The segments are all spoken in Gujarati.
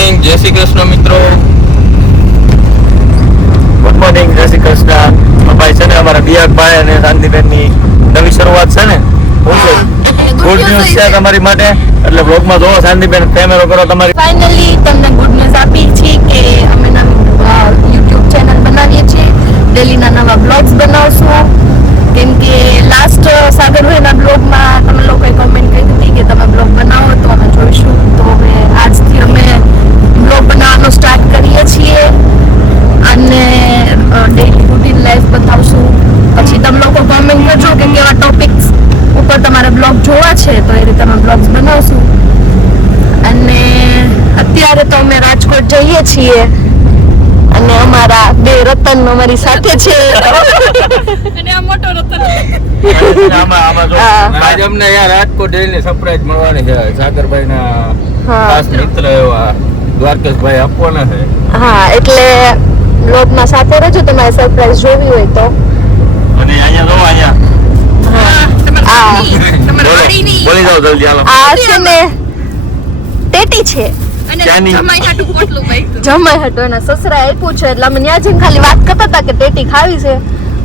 મોર્નિંગ, જય શ્રી કૃષ્ણ મિત્રો. ગુડ મોર્નિંગ, જય શ્રી કૃષ્ણ. ભાઈ છે ને અમારા બિયાકભાઈ અને શાંતિબેનની નવી શરૂઆત છે ને, ગુડ ન્યૂઝ છે તમારી માટે. એટલે બ્લોગમાં જોવો શાંતિબેન, કેમેરો કરો તમારી. ફાઇનલી તમને ગુડ ન્યૂઝ આપી છે કે અમે યુટ્યુબ ચેનલ બનાવીએ છીએ. ડેલીના નવા બ્લોગ્સ બનાવશું. કેમ કે લાસ્ટ સાગરભાઈના બ્લોગમાં તમે લોકોએ કમેન્ટ કરી હતી કે તમે બ્લોગ બનાવો તો અમે જોઈશું. તો હવે આજથી અમે બ્લોગ બનાવવાનું સ્ટાર્ટ કરીએ છીએ અને ડેલી રૂટીન લાઈફ બતાવશું. પછી તમે લોકો કમેન્ટ કરજો કે કેવા ટોપિક્સ ઉપર તમારે બ્લોગ જોવા છે, તો એ રીતે અમે બ્લોગ્સ બનાવશું. અને અત્યારે તો અમે રાજકોટ જઈએ છીએ અને અમારા બે રતન અમારી સાથે છે. અને આ મોટો રતન આજે અમને યાર રાજકોટ જઈને સરપ્રાઈઝ મળવાની છે. સાગરભાઈના ખાસ મિત્ર એવા દ્વારકેશભાઈ આપવાના છે. હા, એટલે બ્લોગમાં સાથે રહેજો તમારે સરપ્રાઈઝ જોવી હોય તો. અને અહીંયા જોવો, અહીંયા બોલી જાઓ જલ્દી, હાલો. આ છે ને ટેટી છે. અને ત્યાંની- જમાઈ હાટુ પોટલું બાઈક જમાઈ હતો એના સસરા આપ્યું છે, એટલે અમે ત્યાં જઈને ખાલી વાત કરતા હતા કે ટેટી ખાવી છે.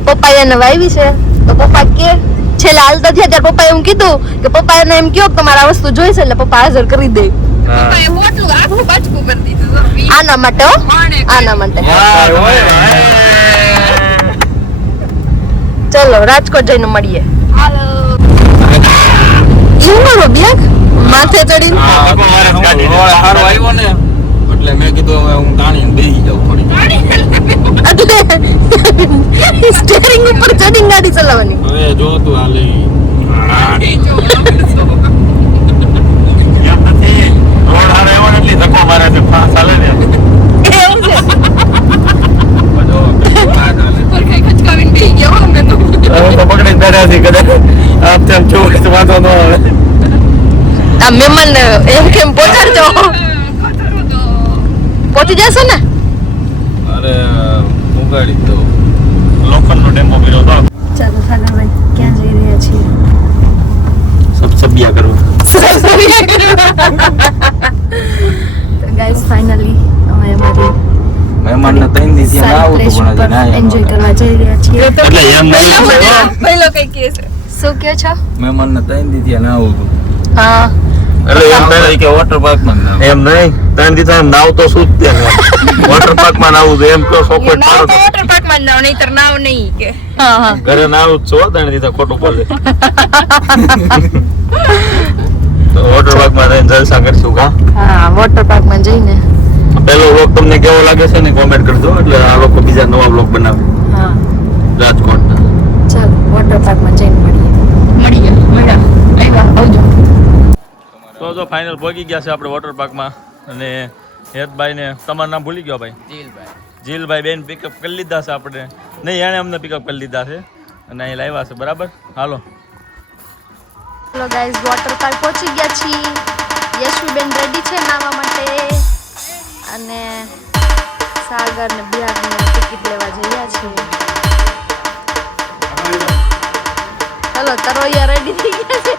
પપ્પાએ એને વાવી છે, તો પપ્પા કે છેલ્લે હાલતા થયા ત્યારે પપ્પાએ એમ કીધું કે પપ્પા એને એમ કહ્યો કે તમારે આ વસ્તુ જોઈશે, એટલે પપ્પા હાજર કરી દે. પપ્પાએ પોટલું આખું બાચકું કરી દીધું. આના માટે હો, આના માટે. ચલો રાજકોટ જઈને મળીએ. હાલો. શું કરો બેગ માથે ચડીને? સારો આવ્યો ને એટલે મેં કીધું હવે હું તાણીને બેસી જાઉં થોડી. એટલે સ્ટીયરિંગ ઉપર ચડીને ગાડી ચલાવવાની. હવે જો તું હાલે રોડ હારે એવો ને એટલી ધક્કો મારે છે, ફાસ હાલે ને. એવું છે? પરખાઈ ખચકાવીને બેહી ગયા હો અમે તો. હવે તો પકડી જ બેઠા છીએ, કદાચ આમ તેમ જોવું તો વાંધો ન આવે. આ મહેમાન એમ કેમ પહોંચાડજો, ખતરો તો. પહોંચી જશો ને? અરે ઉગાડી દો. લોખંડનો ટેમ્પો પીરો તો ચાલો સાગરભાઈ, ક્યાં જઈ રહ્યા છીએ? સબસબિયા કરવા. તો ગાઈસ ફાઇનલી અમે અમારી મહેમાનને ત્રણ દિવસ ના આવું તો પણ હજી ના એન્જોય કરવા જઈ રહ્યા છીએ. એટલે એમ નહીં. પહેલો કઈ કે છે શું કહો છો? મહેમાનને ત્રણ દિવસ ના આવું તો હા, એટલે એમ આપણે નહીં કે વોટર પાર્કમાં ના એમ નહીં, 3 દિવસ આમ નાવ તો શું જ તે વોટર પાર્કમાં નાવું છે એમ કહો, ચોકલેટ નાવ પાડો તો વોટર પાર્કમાં જ નાવ, નહીંતર નાવ નહીં કે. હા, હા. ઘરે નાવું જ છો, 3 દિવસ ખોટું પડે. તો વોટર પાર્કમાં જઈને જલસા કરશું કા. હા, વોટર પાર્કમાં જઈને. પેલો વ્લોગ તમને કેવો લાગે છે ને કોમેન્ટ કરજો, એટલે આ લોકો બીજા નવા વ્લોગ બનાવે હા, રાજકોટના. ચાલો વોટર પાર્કમાં જઈને મળીએ. આવ્યા આવજો. તો જો ફાઇનલ પહોંચી ગયા છે આપણે વોટર પાર્કમાં. અને હેતભાઈને તમારું નામ ભૂલી ગયો ભાઈ? જીલભાઈ બેન પિકઅપ કરી લીધા છે આપણે. નહીં, એણે અમને પિકઅપ કરી લીધા છે અને અહીં લાવ્યા છે. બરાબર, હાલો. ચલો ગાઈઝ, વોટર પાર્ક પહોંચી ગયા છીએ. યશુબેન રેડી છે નાવા માટે અને સાગર ને બિહારની ટિકિટ લેવા જઈએ છીએ. ચલો તરોયા રેડી થઈ ગયા છે.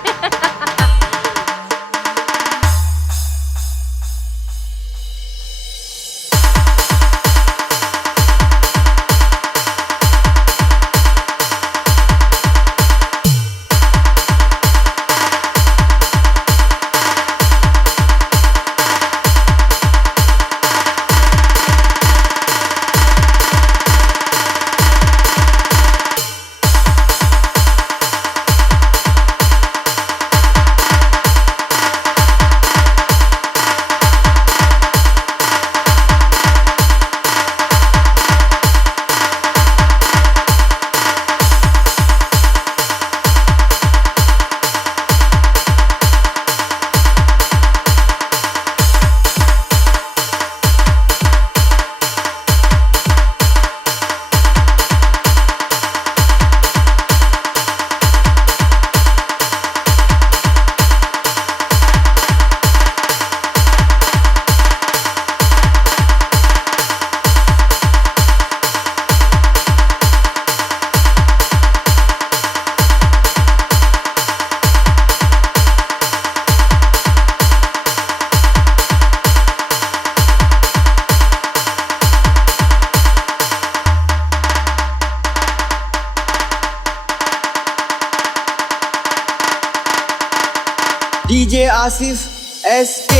Asif SK.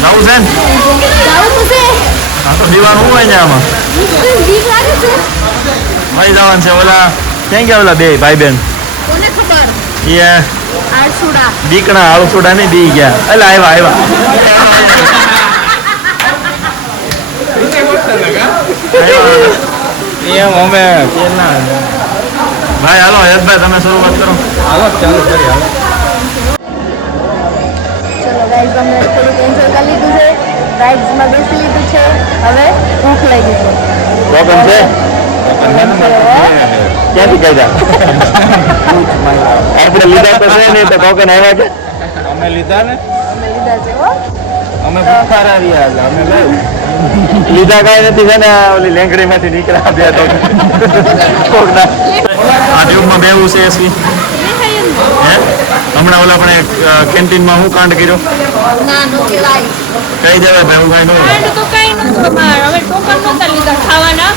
જવું છે ને હા તો દીવાનું હું હોય ને આમાં ભાઈ જવાનું છે ઓલા ક્યાં ગયા ઓલા બે ભાઈ બેન એ દીકણા આળસુડા નહીં દી ગયા એટલે આવ્યા એમ અમે ભાઈ હાલો યશભાઈ તમે શરૂઆત કરો હાલો ચાલુ કરી હાલો ચલો ગાઈઝ અમે થોડુંક એન્જોય કરી લીધું છે રાઇડ્સમાં બેસી લીધું છે હવે ભૂખ લાગી છે ટોકન છે ક્યાંથી કાઢ્યા આપણે લીધા તો છે ને તો ટોકન આવ્યા છે અમે લીધા ને અમે લીધા છે હો અમે બુખાર આવ્યા એટલે અમે લઈ લીધા કાંઈ નથી છે ને ઓલી લેંગડીમાંથી નીકળ્યા બે ટોકન આ ટ્યુબમાં બેવું છે એસવી હે હમણાં ઓલા આપણે કેન્ટીનમાં શું કાંડ કર્યો ના નો કેવાય કઈ દેવાય ભાઈ હું કાંઈ ન કાંડ તો કાંઈ નહોતું અમારે. અમે ટોકન નહોતા લીધા ખાવાના.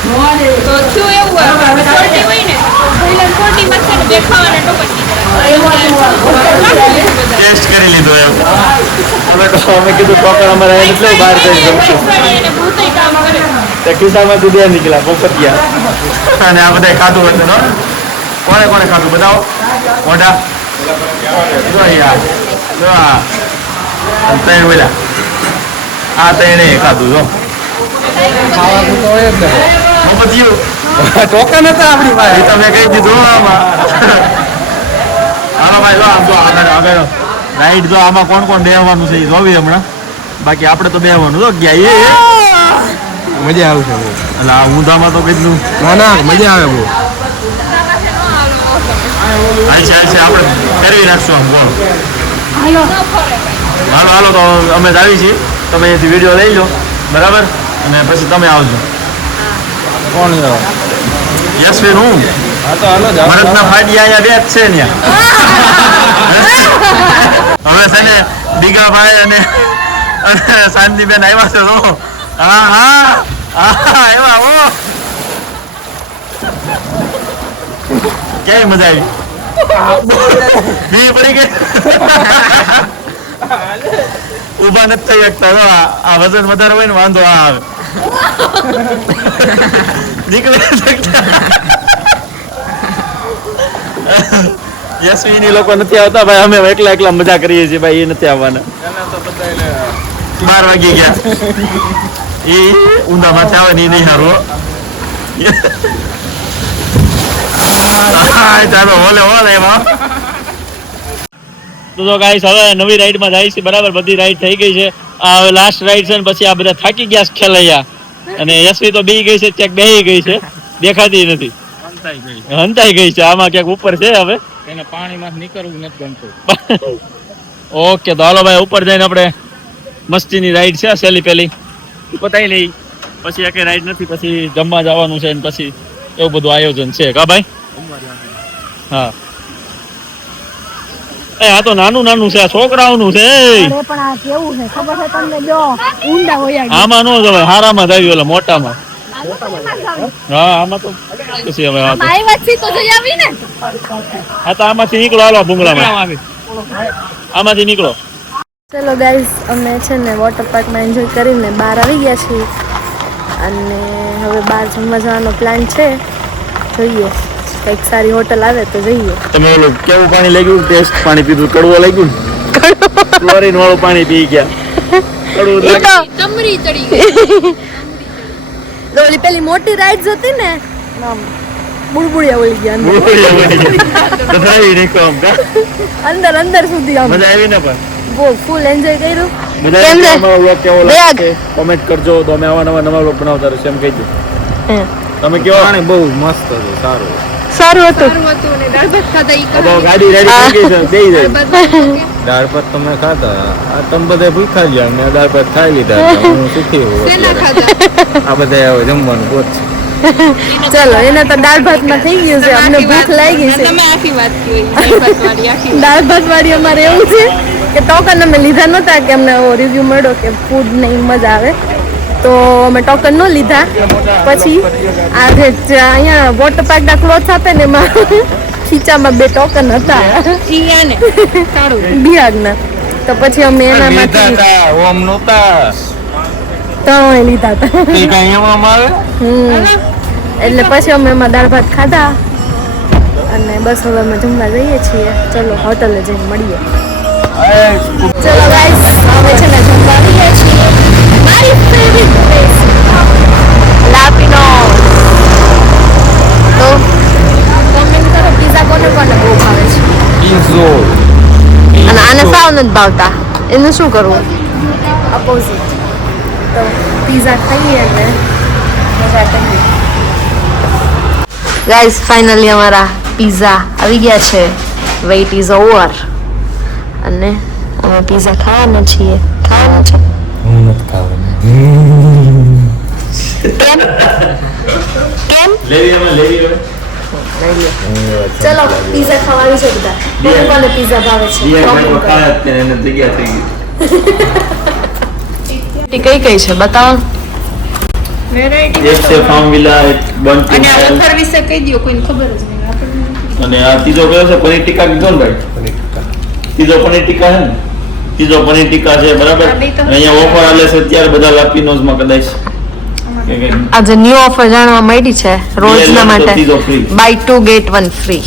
તો થયું એવું હવે 40 હોય ને પહેલા 40 માં છે ને બે ખાવાના ટોકન ટેસ્ટ કરી લીધો એમ અમે કીધું ટોકન અમારે એટલે બહાર જઈ જમશું એને ભૂતય કામ કરે. તે ખિસ્સામાંથી બે નીકળ્યા પોપટિયા અને આ બધા ખાધું હતું ને કોણે કોણે ખાધું બતાવો મોઢા જો યાર જો આ ત્રણ વેલા આ ત્રણે ખાધું જો ખાવાનું તો હોય જ ને પોપટિયું ટોકન હતા આપણી પાસે એ તમે કહી દીધું આમાં હાલો ભાઈ જો આમ જો આગળ રાઈડ જો આમાં કોણ કોણ બેહવાનું છે એ જોવી હમણાં બાકી આપણે તો બેહવાનું જો ગયા એ મજા આવશે બહુ એટલે આ ઊંધામાં તો કેટલું ના ના મજા આવે બહુ હાલશે આપણે ફેરવી નાખશું આમ બોલો હાલો હાલો તો અમે જ આવી છીએ તમે અહીંથી વિડીયો લઈ લો બરાબર અને પછી તમે આવજો કોણ યશવીર હું હા તો હાલો જાઓ ભરતના ફાટિયા અહીંયા બે જ છે ત્યાં હવે છે ને દીગાભાઈ અને શાંતિબેન આવ્યા છે તો હા હા હા એવા હો કેવી મજા આવી બી પડી ગઈ ઊભા નથી થઈ શકતા આ વજન વધારે હોય ને વાંધો આ આવે નીકળી શકતા યશવીની લોકો નથી આવતા ભાઈ અમે એકલા એકલા મજા કરીએ છીએ ભાઈ એ નથી આવવાના 12 વાગી ગયા એ ઊંધા માથે આવે ને એ નહીં સારું ચાલો ઓલે એમાં તો ગાઈસ હવે નવી રાઈડમાં જાય છે બરાબર બધી રાઈડ થઈ ગઈ છે આ લાસ્ટ રાઈડ છે ને પછી આ બધા થાકી ગયા છે ખેલૈયા અને યશવી તો બેહી ગઈ છે ક્યાંક બેહી ગઈ છે દેખાતી નથી હંતાઈ ગઈ છે આમાં ક્યાંક ઉપર છે હવે એને પાણીમાં નીકળવું નથી ગમતું ઓકે તો હાલો ભાઈ ઉપર જઈને આપણે મસ્તીની રાઈડ છે સહેલી પેલી બતાવી લઈ પછી એકે રાઈડ નથી પછી જમવા જવાનું છે ને પછી એવું બધું આયોજન છે કા ભાઈ હા આ તો નાનું નાનું છે આ છોકરાઓનું છે પણ આ કેવું છે ખબર છે તમને જો ઊંડા હોય આમાં નો જવાય હારામાં જ આવી ઓલા મોટામાં હા આમાં તો પછી હવે હા તો- આવ્યા છીએ તો જઈ આવી ને. હા તો આમાંથી નીકળો હાલો ભૂંગળામાં આમાંથી નીકળો ચલો ગાઈઝ અમે છે ને વોટર પાર્કમાં એન્જોય કરીને બહાર આવી ગયા છીએ અને હવે બહાર જમવા જવાનો પ્લાન છે. જોઈએ કંઈક સારી હોટલ આવે તો જઈએ. તમે ઓલું કેવું પાણી લાગ્યું ટેસ્ટ પાણી પીધું કડવું લાગ્યું ક્લોરીન વાળું પાણી પી ગયા કડવું લાગ્યું કમરી ચડી ગઈ. ઓલી પેલી મોટી રાઈડ્સ હતી ને આમ બુડબુડિયા વળી ગયા અંદર અંદર સુધી આમ મજા આવી ને પણ બહુ ફૂલ એન્જોય કર્યું. બધા કેમ છે? અમારો vlog કેવો લાગે કોમેન્ટ કરજો તો અમે આવા નવા વ્લોગ બનાવતા રહીશું એમ કહેજો. તમે કેવો પાણી બહુ મસ્ત હતું, સારું. સારું હતું. સારું હતું ને દાળ ભાત ખાધા ઈ હવે ગાડી રેડી થઈ ગઈ છે બેહી જાય દાળ ભાત તમે ખાતા, આ તમે બધા ભૂખા ગયા, મેં દાળ ભાત ખાઈ લીધા, એટલે હું સુખી છું શેના અત્યારે. ખાધા? આ બધા હવે જમવાનું ગોતશે. ચલો એને તો દાળ ભાતમાં થઈ ગયું છે. અમને ભૂખ લાગી છે. તમે આખી વાત કહી દાળ ભાત વાળી આખી દાળ ભાત વાળી અમારે એવું છે કે ટોકન અમે લીધા નહોતા કે અમને રિવ્યુ મળ્યો કે ફૂડ નહીં મજા આવે તો અમે ટોકન ન લીધા. પછી આ જે અહીંયા વોટર પાર્કના ક્લોથ આપે ને એમાં ખીચામાં 2 ટોકન હતા ઈ ને સારું બિહારના. તો પછી અમે એનામાંથી લીધા તા, ઓમ નહોતા. 3 લીધા હતા. ઈ કાંઈ એમાં આવે? એટલે પછી અમે એમાં દાળ ભાત ખાધા અને બસ હવે અમે જમવા જઈએ છીએ. ચલો હોટલે જઈને મળીએ. ચલો ગાઈસ અમે છે ને જમવા આવીએ છીએ. મારી ફેવરિટ પ્લેસ લાપીનો. તો કમેન્ટ કરો પીઝા કોને કોને બહુ ભાવે છે પીઝો. અને આને સાવ નથી ભાવતા, એનું શું કરવું? અપોઝિટ. તો પીઝા ખાઈએ અને મજા કરીએ. ગાઈસ ફાઇનલી અમારા પીઝા આવી ગયા છે. વેઇટ ઇઝ ઓવર અને અમે પીઝા ખાવાના છીએ. ખાવાના છે હું નથી ખાવાનું. કેમ કેમ લેવી હવે ચલો પીઝા ખાવા આવી છે બધા. કોને કોને પીઝા ભાવે છે comment કરો. એને જગ્યા થઈ ગઈ કઈ કઈ છે બતાવો. વેરાયટી એક છે ફાર્મ વિલા એક બંચ અને આ ઓફર વિશે કહી દો કોઈને ખબર જ નહીં આપણને. અને આ ત્રીજો કયો છે પનીર ટીકા કીધો ને ભાઈ ત્રીજો પનીર ટીકા છે ને ત્રીજો પનીર ટીકા છે બરાબર. આ બે તો અને અહીંયા ઓફર આલે છે અત્યારે બધા લાપીનોઝમાં કદાચ કે આજે ન્યુ ઓફર જાણવા મળી છે રોજના માટે. ત્રીજો free. By 2 get 1 free.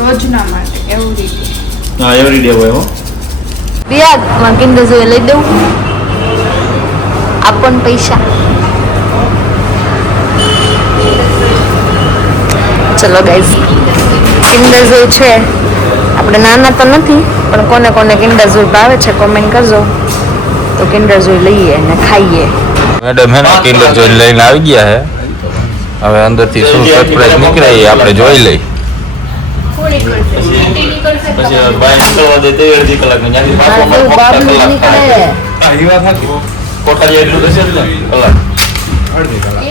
રોજના માટે એવું રીતે હા એવરી ડે હોય હો રિયાદ માં કિંડર જોઈ લઈ દઉં. આપણ પૈસા. ચલો ગાઈઝ કિંડર જોઈ છે. આપણે નાના તો નથી પણ કોને કોને કિંડર જોઈ ભાવે છે કોમેન્ટ કરજો તો કિંડર જોઈ લઈએ અને ખાઈએ. મેડમ હે ને કિન્ડર જોઈ લઈને આવી ગયા હે. હવે અંદરથી શું સરપ્રાઈઝ નીકળે એ આપણે જોઈ લઈ. પછી બાય નીકળવા દે તે અડધી કલાક ત્યાંથી પાછો કલાક થાય. હા એ વાત નથી કોઠા જે એટલું થશે ને કલાક અડધી કલાક.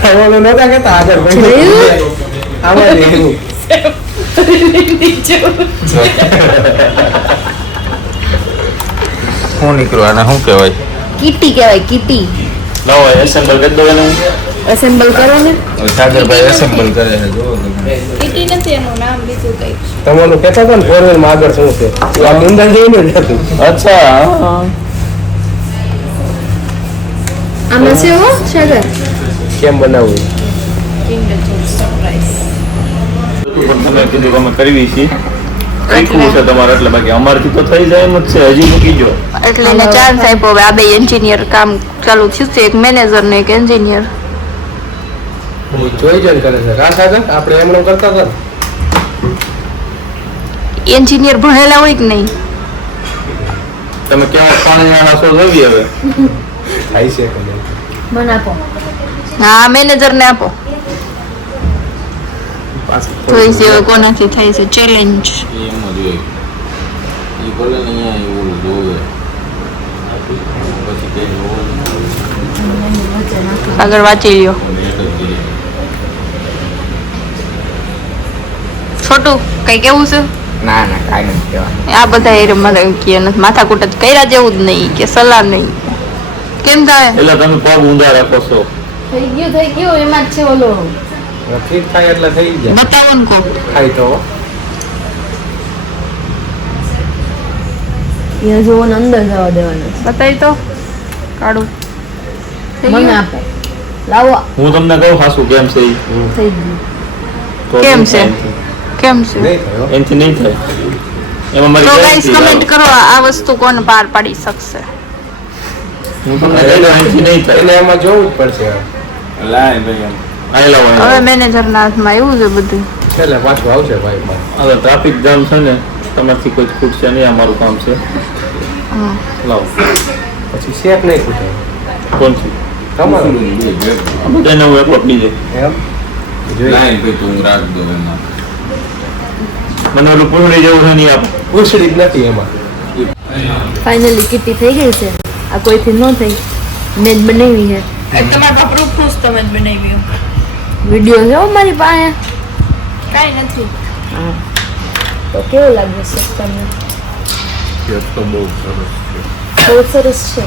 ખાવાનું નતા કેતા હાજર આમાં એવું શું નીકળ્યું આને શું કહેવાય? કીટી કહેવાય કીટી. લાવો એસેમ્બલ કરી દો એને એસેમ્બલ કરો ને. હવે સાગરભાઈ એસેમ્બલ કરે છે જો તમે. ઈટી નથી એનું નામ બીજું કંઈક તમારું કહેતા હતા ને 4 માં આગળ શું છે આ મુંદન જઈને જ હતું. અચ્છા આમાં છે હો સાગર. કેમ બનાવવું કિન્ડર જોય સરપ્રાઈઝ. પણ તમે કીધું કે અમે કરવી છીએ શીખવું છે તમારે એટલે બાકી અમારથી તો થઈ જાય એમ જ છે હજી મૂકી જો એટલે એને ચાન્સ આપ્યો. હવે આ બે એન્જિનિયર કામ ચાલુ થયું છે. એક મેનેજર ને એક એન્જિનિયર. જોઈ જન કરે છે કા સાગર આપણે એમણો કરતા હતા ને. એન્જિનિયર ભણેલા હોય કે નહીં. તમે ક્યાં પાણી નાસો જોવી હવે થાય છે કે નહીં મને આપો. હા મેનેજર ને આપો. જોઈ છે હવે કોનાથી થાય છે ચેલેન્જ. એમ જ હોય. એ ભલે ને અહીંયા એવું જોવે. પછી કઈ આગળ વાંચી લ્યો. છોટું કઈ કેવું છે? ના ના કાંઈ નથી કહેવાનું. આ બધા એ મને એમ કહે નથી માથાકૂટ જ કર્યા જેવું જ નહીં કે સલાહ નહીં કેમ થાય એટલે તમે પગ ઊંધા રાખો છો. થઈ ગયું એમાં જ છે ઓલો ફિટ થાય એટલે થઈ જાય બતાવો ને કો ખાઈ તો અહીંયા જો અંદર જવા દેવાનું બતાવી તો કાઢું મને આપો લાવો હું તમને કહું હાસું કેમ છે ઈ? થઈ ગયું તો કેમ નહીં છે? થાય. કેમ છે નહીં થયો એનાથી નહીં થાય. એમાં મારી તો ગાઈસ guarantee કમેન્ટ લાવો. કરો આ વસ્તુ કોણ પાર પાડી શકશે હું તમને કહી દઉં, એનાથી નહીં થાય. એને એમાં જોવું જ પડશે લાય ભાઈ એમ. અહીં લાવો, અહીં હવે લાવો. મેનેજરના હાથમાં એવું છે બધું છેલ્લે પાછું આવશે ભાઈ હવે ટ્રાફિક જામ છે ને તમારથી કોઈ ખૂટશે નહીં. આ મારું કામ છે. હમ. લાવો. પછી શેક નહીં ખૂટે કોણ છે? તમારું આ બધાને હું એક પકડી જાય. એમ જોઈએ લાય ભાઈ તું રાખ દો એમાં. મને ઓલું પૂરી જેવું છે નહીં આપો. પૂછડી જ નથી એમાં ફાઇનલી કિટી થઈ ગઈ છે આ કોઈથી ન થઈ મેં જ બનાવી છે તમારા પ્રૂફ જ તમે જ બનાવ્યું વિડીયો છે હો મારી પાસે કાંઈ નથી તો કેવું લાગે છે તમને પેટ તો બહુ સરસ છે. બહુ સરસ છે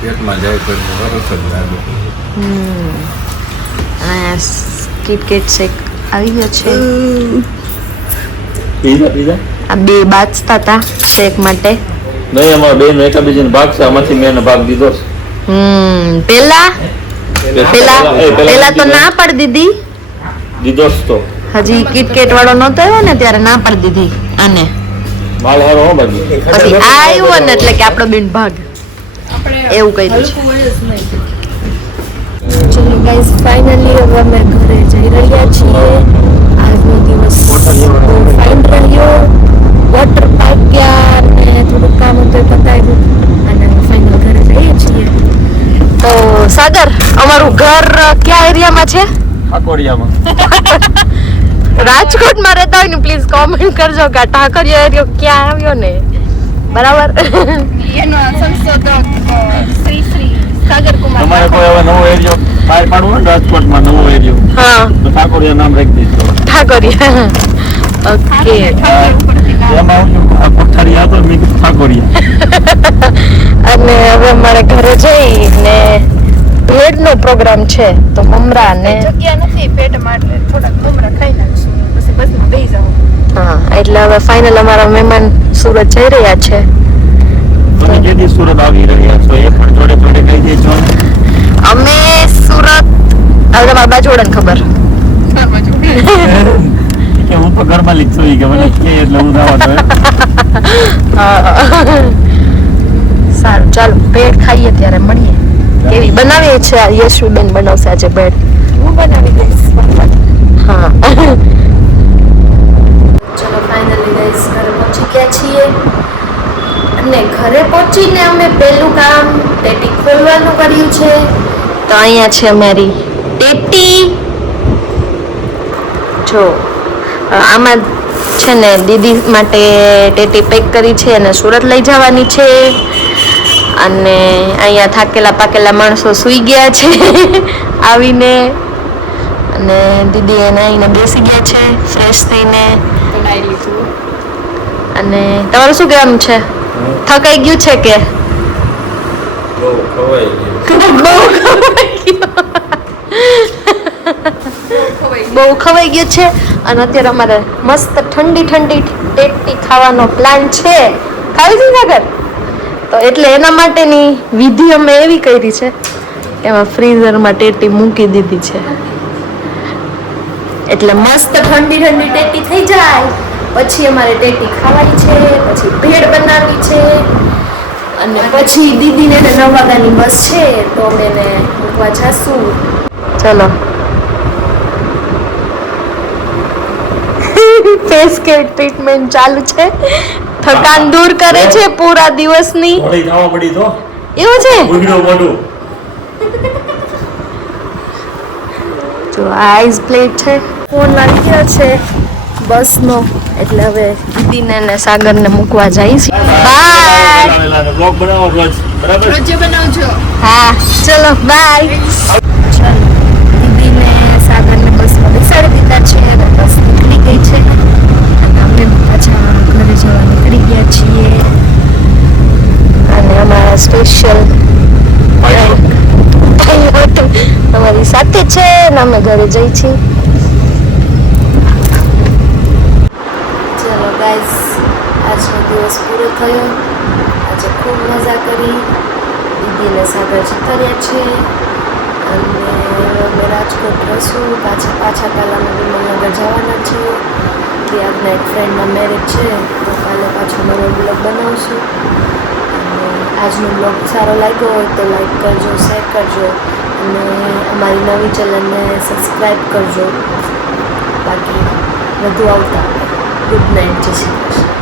પેટમાં જાય તો સરસ જ લાગે. કિટકેટ શેક આવી ગયો છે પીઝા પીઝા આ બે બાચતા હતા શેક માટે નહીં, અમારા બેન એકાબીજાને ભાગ છે. આમાંથી મેં એને ભાગ દીધો છે. પેલા તો ના પાડી દીધી દીધો જ તો હજી કિટકેટ વાળો નતો આવ્યો ને ત્યારે ના પાડી દીધી આને માલ હારો હો બાકી. પછી આ આવ્યો ને એટલે કે આપણો બેન ભાગ એવું કહી દઉં ચલો ગાઈસ ફાઇનલી હવે અમે ઘરે જઈ રહ્યા છીએ આજનો દિવસ બહુ ફાઇન રહ્યો વોટર પાર્ક ગયા અને થોડુંક કામ હતું એ પતાવ્યું અને ફાઇનલ ઘરે જઈએ છીએ તો સાગર અમારું ઘર કયા એરિયામાં છે ઠાકોરિયામાં. રાજકોટમાં રહેતા હોય ને પ્લીઝ કોમેન્ટ કરજો કે આ ઠાકરિયા એરિયો ક્યાં આવ્યો ને બરાબર એનો સંશોધક શ્રી શ્રી સાગર કુમાર તમારે કોઈ હવે નવો એરિયો બહાર પાડવો હોય ને રાજકોટમાં નવો એરિયો હા તો ઠાકોરિયા નામ રાખી દીધો. ઠાકરિયા ઓકે એમાં હું આ કોઠારી હતો મેં કીધું ઠાકોરિયા. અને હવે અમારે ઘરે જઈને ભેળનો પ્રોગ્રામ છે તો મમરા ને જગ્યા નથી પેટમાં એટલે થોડાક મમરા ખાઈ નાખશું પછી બસમાં બેસી જાવ હા એટલે હવે ફાઇનલ અમારા મહેમાન સુરત જઈ રહ્યા છે તમે જે દી સુરત આવી રહ્યા છો એ પણ જોડે જોડે કહી દેજો ને. અમે સુરત હવે તમારા બાજુવાળાને ખબર કે હું તો ઘરમાં લીધું કે મને કે એટલે હું જવા દો. સારું ચાલો ભેળ ખાઈએ ત્યારે મળીએ કેવી બનાવીએ છે આ યશવીબેન બનાવશે આજે ભેળ હું બનાવી દઈશ હા ચલો ફાઇનલી ગાઈસ ઘરે પહોંચી ગયા છીએ અને ઘરે પહોંચીને અમે પહેલું કામ ટેટી ખોલવાનું કર્યું છે તો અહીંયા છે અમારી ટેટી જો આમાં છે ને દીદી માટે ટેટી પેક કરી છે અને સુરત લઈ જવાની છે અને અહીંયા થાકેલા પાકેલા માણસો સૂઈ ગયા છે આવીને અને દીદી એને આવીને બેસી ગયા છે ફ્રેશ થઈને અને તમારું શું કહેવાનું છે થકાઈ ગયું છે કે બહુ ખવાઈ ગયું. બહુ ખવાઈ ગયું છે અને અત્યારે અમારે મસ્ત ઠંડી ઠંડી ટેટી ખાવાનો પ્લાન છે ખાવી છે સાગર તો એટલે એના માટેની વિધિ અમે એવી કરી છે એમાં ફ્રીઝરમાં ટેટી મૂકી દીધી છે એટલે મસ્ત ઠંડી ઠંડી ટેટી થઈ જાય પછી અમારે ટેટી ખાવાની છે પછી ભેળ બનાવવી છે અને પછી દીદીને 9 વાગ્યાની બસ છે તો અમે એને મૂકવા જાશું ચલો ફેસ કેર ટ્રીટમેન્ટ ચાલુ છે થકાન દૂર કરે છે પૂરા દિવસની થોડી જવા પડી તો એવું છે ઉઘડો મોઢું. જો આઈસ પ્લેટ છે ફોન વાળી ગયો છે બસનો એટલે હવે દીદીને અને સાગરને મૂકવા જઈશ બાય લાવેલા બ્લોગ બનાવો રોજ બરાબર. રોજે બનાવજો હા ચલો બાય દીદીને સાગરને બસમાં બેસાડી દીધા છે અને બસ નીકળી ગઈ છે અને અમે મમ્મીના ઘરે જઈ છીએ. ચલો ગાઈસ, આજનો દિવસ પૂરો થયો. આજે ખૂબ મજા કરી. દીદીને સાગર જતા છે અને અમે રાજકોટ રહીશું. પાછા કાલે અમે વિમલનગર જવાના છીએ. પ્રિયાના એક ફ્રેન્ડના મેરેજ છે, તો કાલે પાછો નવો બ્લોગ બનાવશું. અને આજનો બ્લોગ સારો લાગ્યો હોય તો લાઈક કરજો, શેર કરજો અને અમારી નવી ચેનલને સબસ્ક્રાઈબ કરજો. બાકી વધુ આવતા. ગુડ નાઇટ, જય શ્રી કૃષ્ણ.